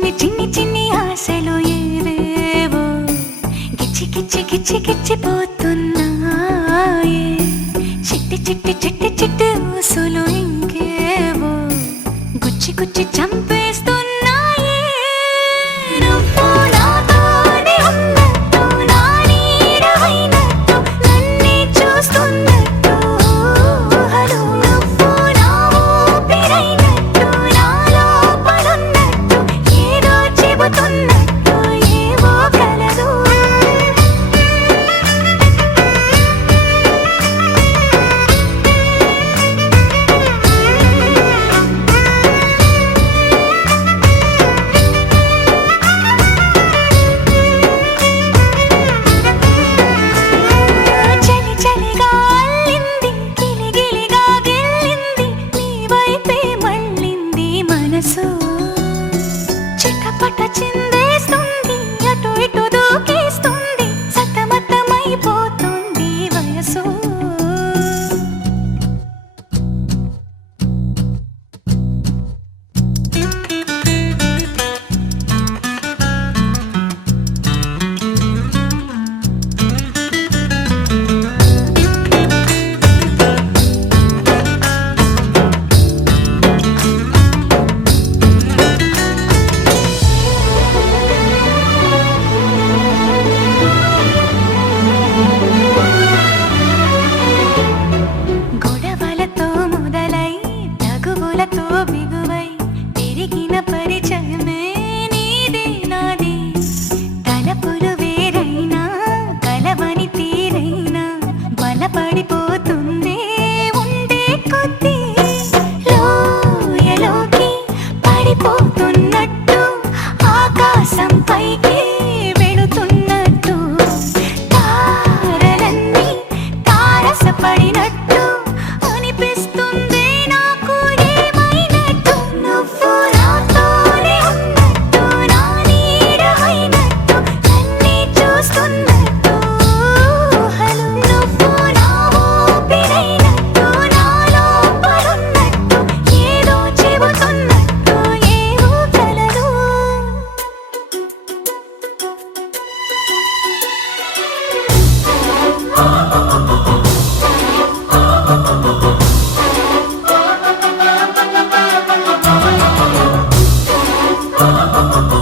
చిన్ని చిన్ని చిన్ని ఆశలు ఏవేవో గిచ్చి గిచ్చి గిచ్చి గిచ్చిపోతున్నాయే. చిట్టి చిట్టి చిట్టి చిట్టి ఊసులు ఇంకేవో గుచ్చి గుచ్చి చంపేస్తున్నాయే. నువ్వు నాతోనే ఉన్నట్టు, నా నీడవైనట్టు, నన్నే చూస్తున్నట్టు ఊహలు. నువ్వు నా ఊపిరైనట్టు, నా లోపలున్నట్టు, ఏదో చెబుతున్నట్టు ఏవో కలదు. చలి చలిగా అల్లింది, గిలిగిలిగా గిల్లింది, నీ వైపే మళ్ళింది మనసు. చిటపట చిందేస్తుంది, అటు ఇటు దూకేస్తుంది, సతమతమైపోతుంది వయసు. గొడవలతో మొదలై తగువులతో బిగువై పెరిగిన పరిచయమే నీది నాది. తలపులు వేరైనా కలవని తీరైనా బలపడిపోతుంది ఉండే కొద్దీ. లోయలోకి పడిపోతున్నట్టు, ఆకాశం పైకి వెళుతున్నట్టు, తారలన్నీ తారసపడినట్టు అనిపిస్తుంది నాకు ఏమైనట్టు. నువ్వు నాతోనే ఉన్నట్టు, నా నీడవైనట్టు, నన్నే చూస్తున్నట్టు ఊహలు. నువ్వు నా ఊపిరైనట్టు, నా లోపలున్నట్టు, ఏదో చెబుతున్నట్టు ఏవో కలదు. Oh